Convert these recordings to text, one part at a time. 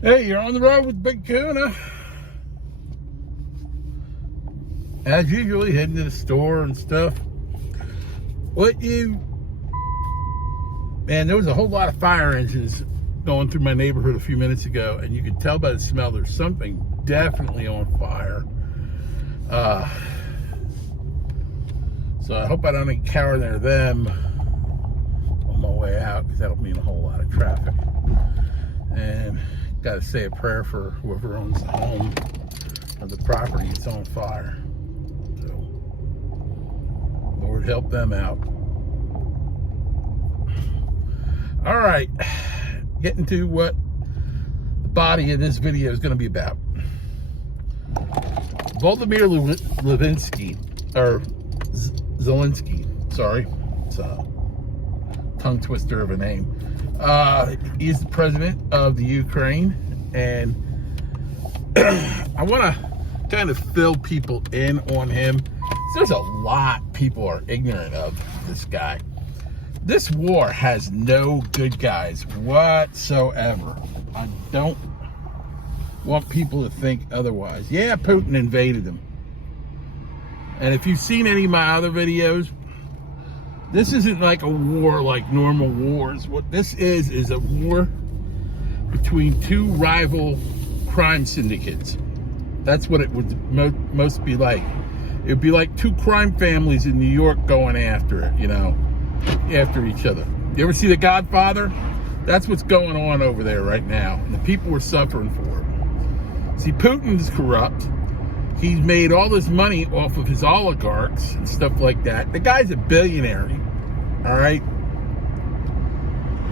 Hey, you're on the road with Big Kuna. As usually, heading to the store and stuff. Man, there was a whole lot of fire engines going through my neighborhood a few minutes ago, and you could tell by the smell there's something definitely on fire. So I hope I don't encounter them on my way out, because that'll mean a whole lot of traffic. And got to say a prayer for whoever owns the home or the property that's on fire. So, Lord help them out. All right, getting to what the body of this video is going to be about. Voldymyr Zelenskyy, sorry, it's a tongue twister of a name. He's the president of the Ukraine, and I want to kind of fill people in on him. There's a lot people are ignorant of this guy. This war has no good guys whatsoever. I don't want people to think otherwise. Yeah, Putin invaded them. And if you've seen any of my other videos, this isn't like a war like normal wars. What this is a war between two rival crime syndicates. That's what it would most be like. It would be like two crime families in New York going after it, after each other. You ever see The Godfather? That's what's going on over there right now. And the people are suffering for it. See, Putin's corrupt. He's made all this money off of his oligarchs and stuff like that. The guy's a billionaire, all right?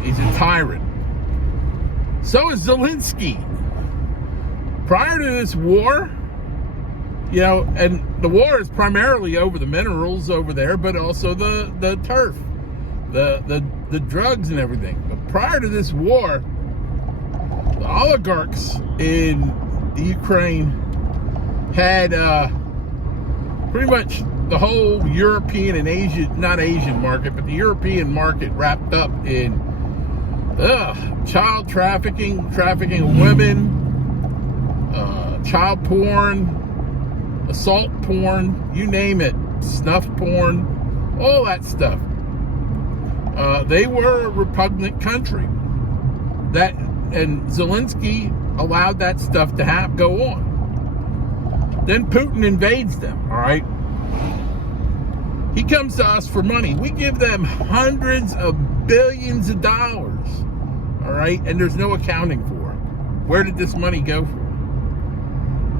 He's a tyrant. So is Zelenskyy. Prior to this war, and the war is primarily over the minerals over there, but also the turf, the drugs and everything. But prior to this war, the oligarchs in the Ukraine had pretty much the whole European and Asian, not Asian market, but the European market wrapped up in child trafficking of women, child porn, assault porn, you name it, snuff porn, all that stuff. They were a repugnant country. And Zelenskyy allowed that stuff to go on. Then Putin invades them, all right? He comes to us for money. We give them hundreds of billions of dollars, all right? And there's no accounting for it. Where did this money go for?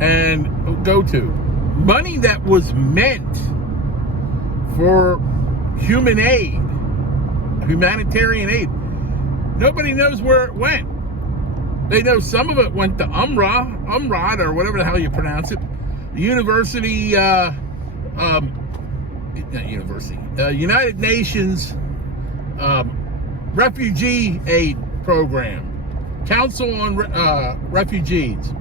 And go to money that was meant for human aid, humanitarian aid. Nobody knows where it went. They know some of it went to UMROD, or whatever the hell you pronounce it, the United Nations Refugee Aid Program, Council on Refugees.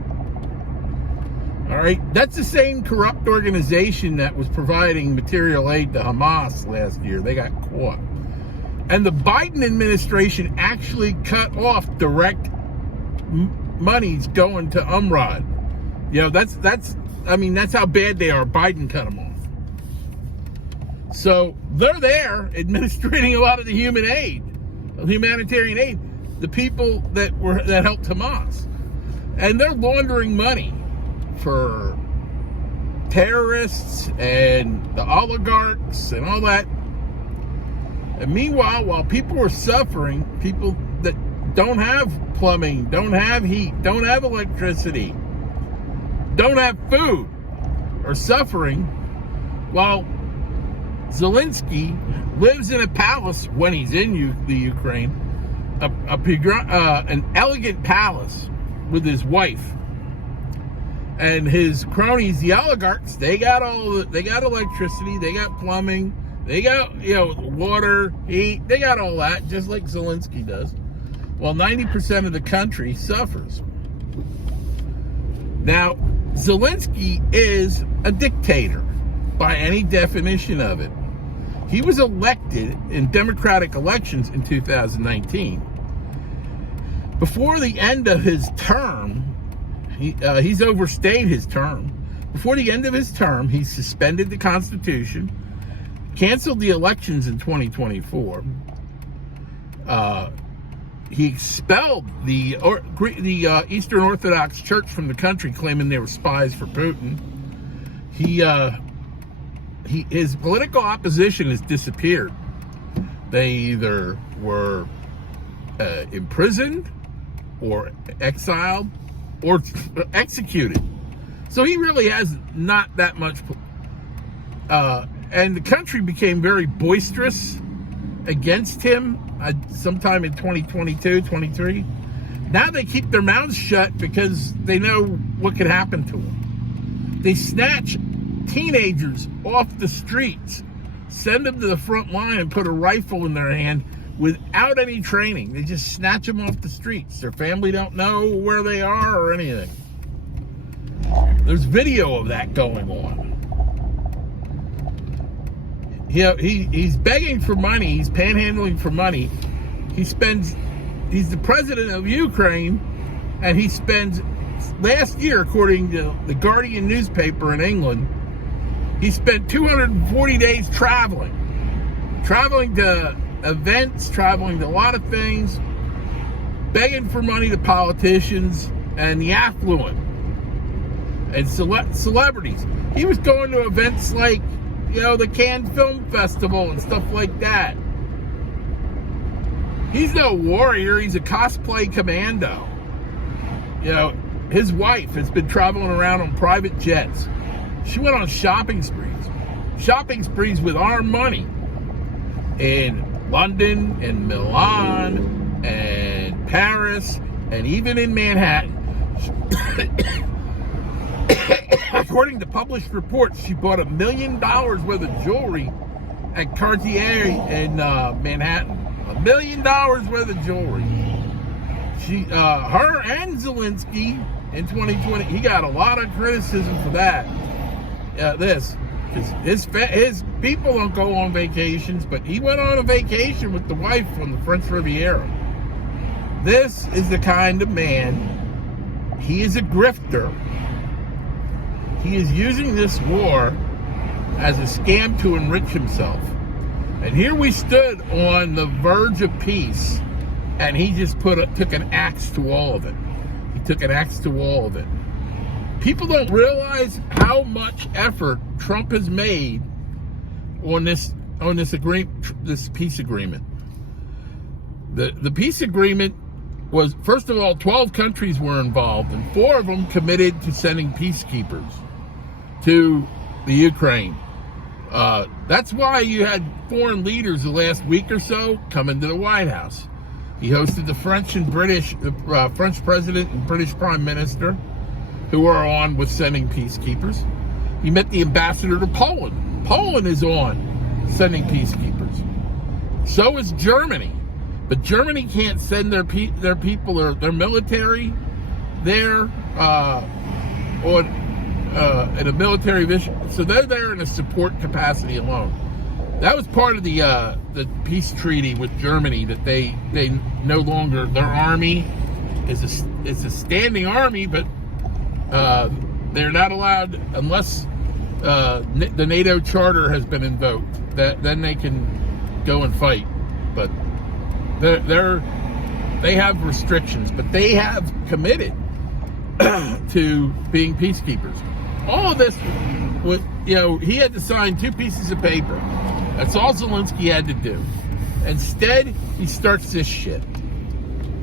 All right, that's the same corrupt organization that was providing material aid to Hamas last year. They got caught. And the Biden administration actually cut off direct monies going to UMROD. That's how bad they are. Biden cut them off. So they're there administrating a lot of the humanitarian aid, the people that helped Hamas. And they're laundering money for terrorists and the oligarchs and all that. And meanwhile, while people are suffering, people that don't have plumbing, don't have heat, don't have electricity, don't have food, are suffering, while Zelenskyy lives in a palace when he's in the Ukraine, an elegant palace with his wife. And his cronies, the oligarchs, they got electricity, they got plumbing, they got, water, heat, they got all that, just like Zelenskyy does. Well, 90% of the country suffers. Now, Zelenskyy is a dictator by any definition of it. He was elected in democratic elections in 2019. Before the end of his term, He's overstayed his term. Before the end of his term, he suspended the Constitution, canceled the elections in 2024. He expelled the Eastern Orthodox Church from the country, claiming they were spies for Putin. His political opposition has disappeared. They either were imprisoned or exiled or executed. So he really has not that much. And the country became very boisterous against him sometime in 2022, 23. Now they keep their mouths shut because they know what could happen to them. They snatch teenagers off the streets, send them to the front line and put a rifle in their hand without any training. They just snatch them off the streets. Their family don't know where they are or anything. There's video of that going on. He's begging for money. He's panhandling for money. He's the president of Ukraine, and he spends, last year, according to the Guardian newspaper in England, he spent 240 days traveling to events, traveling to a lot of things, begging for money to politicians and the affluent and celebrities. He was going to events like, the Cannes Film Festival and stuff like that. He's no warrior. He's a cosplay commando. His wife has been traveling around on private jets. She went on shopping sprees with our money in London and Milan and Paris and even in Manhattan. According to published reports, she bought $1 million worth of jewelry at Cartier in Manhattan. $1 million worth of jewelry. Her and Zelenskyy in 2020, he got a lot of criticism for that. Because his people don't go on vacations, but he went on a vacation with the wife on the French Riviera. This is the kind of man. He is a grifter. He is using this war as a scam to enrich himself. And here we stood on the verge of peace, and he just took an axe to all of it. He took an axe to all of it. People don't realize how much effort Trump has made on this peace agreement. The peace agreement was, first of all, 12 countries were involved, and 4 of them committed to sending peacekeepers to the Ukraine. That's why you had foreign leaders the last week or so coming to the White House. He hosted the French president and British prime minister, who are on with sending peacekeepers. He met the ambassador to Poland. Poland is on sending peacekeepers. So is Germany. But Germany can't send their people or their military there in a military vision. So they're there in a support capacity alone. That was part of the peace treaty with Germany, that they no longer, their army is a standing army, but they're not allowed unless the NATO charter has been invoked. Then they can go and fight. But they have restrictions, but they have committed to being peacekeepers. All of this, he had to sign 2 pieces of paper. That's all Zelenskyy had to do. Instead, he starts this shit.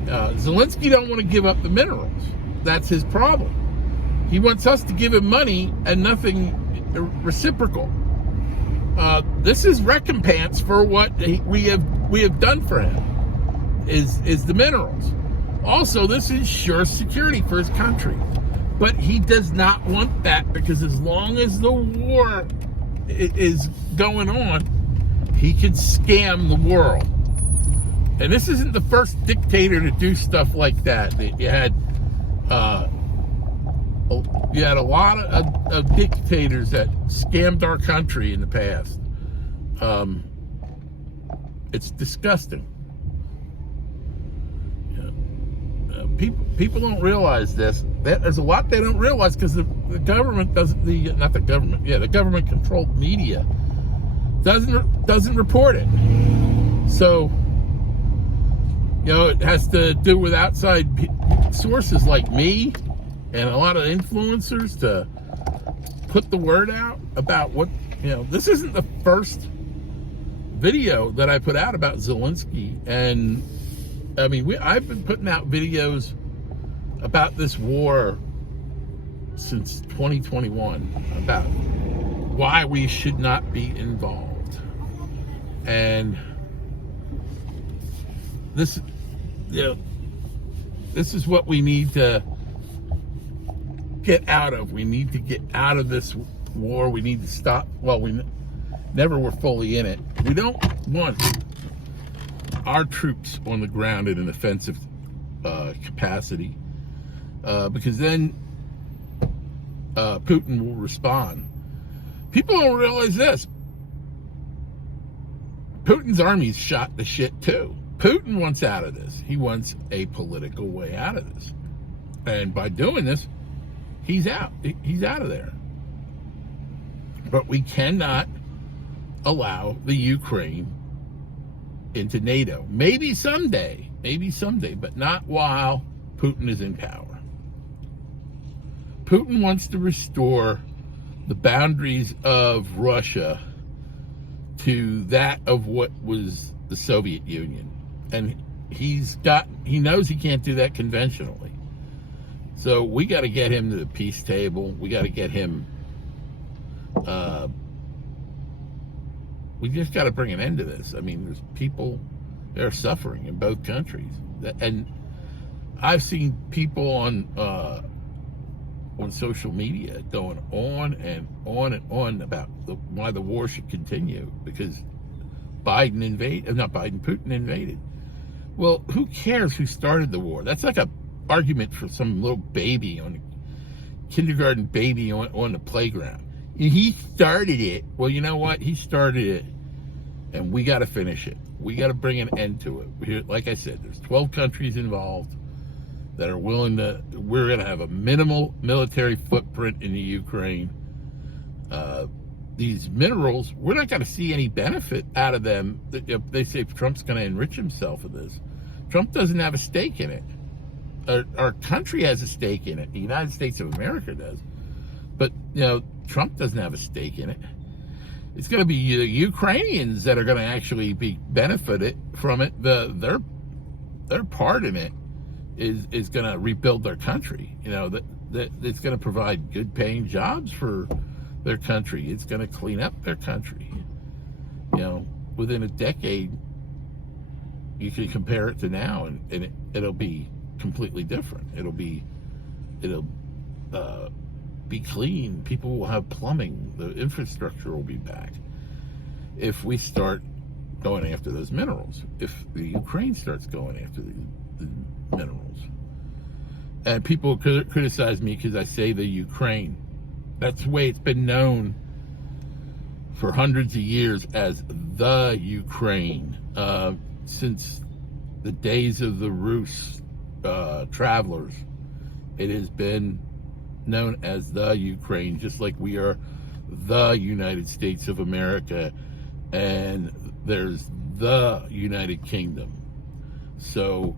Zelenskyy don't want to give up the minerals. That's his problem. He wants us to give him money and nothing reciprocal. This is recompense for what we have done for him. Is the minerals. Also, this is sure security for his country. But he does not want that, because as long as the war is going on, he can scam the world. And this isn't the first dictator to do stuff like that. You had a lot of dictators that scammed our country in the past. It's disgusting. people don't realize this. There's a lot they don't realize because the government doesn't. Not the government. Yeah, the government-controlled media doesn't report it. So, it has to do with outside sources like me and a lot of influencers to put the word out about what, this isn't the first video that I put out about Zelenskyy. And I mean, I've been putting out videos about this war since 2021 about why we should not be involved. And this is what we need to get out of. We need to get out of this war. We need to stop. Well, we never were fully in it. We don't want our troops on the ground in an offensive capacity, because then Putin will respond. People don't realize this. Putin's army's shot the shit too. Putin wants out of this. He wants a political way out of this. And by doing this, he's out. He's out of there. But we cannot allow the Ukraine into NATO. Maybe someday, but not while Putin is in power. Putin wants to restore the boundaries of Russia to that of what was the Soviet Union. And he knows he can't do that conventionally. So we got to get him to the peace table. We got to get him, we just got to bring an end to this. I mean, there's people that are suffering in both countries. And I've seen people on social media going on and on and on about why the war should continue because Putin invaded. Well, who cares who started the war? That's like a argument for some little baby kindergarten baby on the playground. He started it. Well, you know what? He started it, and we got to finish it. We got to bring an end to it. Like I said, there's 12 countries involved that are willing to. We're going to have a minimal military footprint in the Ukraine. These minerals, we're not going to see any benefit out of them. They say Trump's going to enrich himself with this. Trump doesn't have a stake in it. Our country has a stake in it. The United States of America does. But, Trump doesn't have a stake in it. It's going to be the Ukrainians that are going to actually be benefited from it. Their part in it is going to rebuild their country. It's going to provide good paying jobs for their country. It's going to clean up their country. Within a decade, you can compare it to now, and it'll be completely different. It'll be clean. People will have plumbing. The infrastructure will be back. If we start going after those minerals, if the Ukraine starts going after the minerals, and people criticize me because I say the Ukraine. That's the way it's been known for hundreds of years as the Ukraine. Since the days of the Rus travelers, it has been known as the Ukraine, just like we are the United States of America, and there's the United Kingdom. So,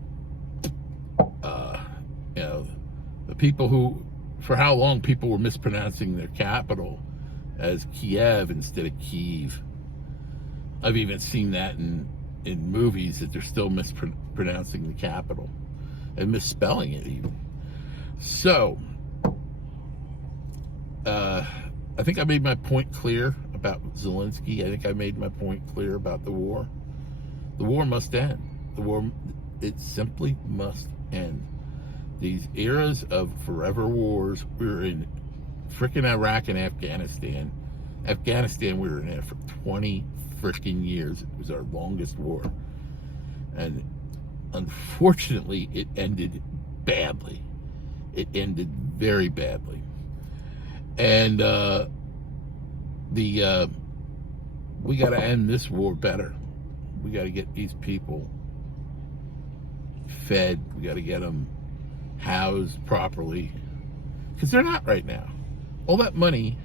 the people who, for how long people were mispronouncing their capital as Kiev instead of Kyiv. I've even seen that in movies that they're still mispronouncing the capital and misspelling it even. So, I think I made my point clear about Zelenskyy. I think I made my point clear about the war. The war must end. It simply must end. These eras of forever wars, we were in frickin' Iraq and Afghanistan. Afghanistan, we were in there for 20 frickin' years. It was our longest war. And unfortunately, it ended badly. It ended very badly. And we got to end this war better. We got to get these people fed. We got to get them housed properly, because they're not right now. All that money,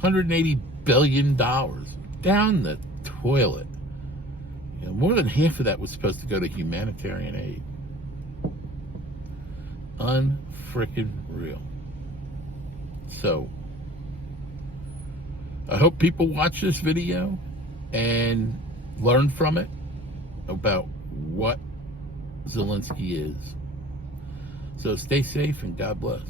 $180 billion, down the toilet. More than half of that was supposed to go to humanitarian aid. Unfrickin' real. So, I hope people watch this video and learn from it about what Zelenskyy is. So stay safe and God bless.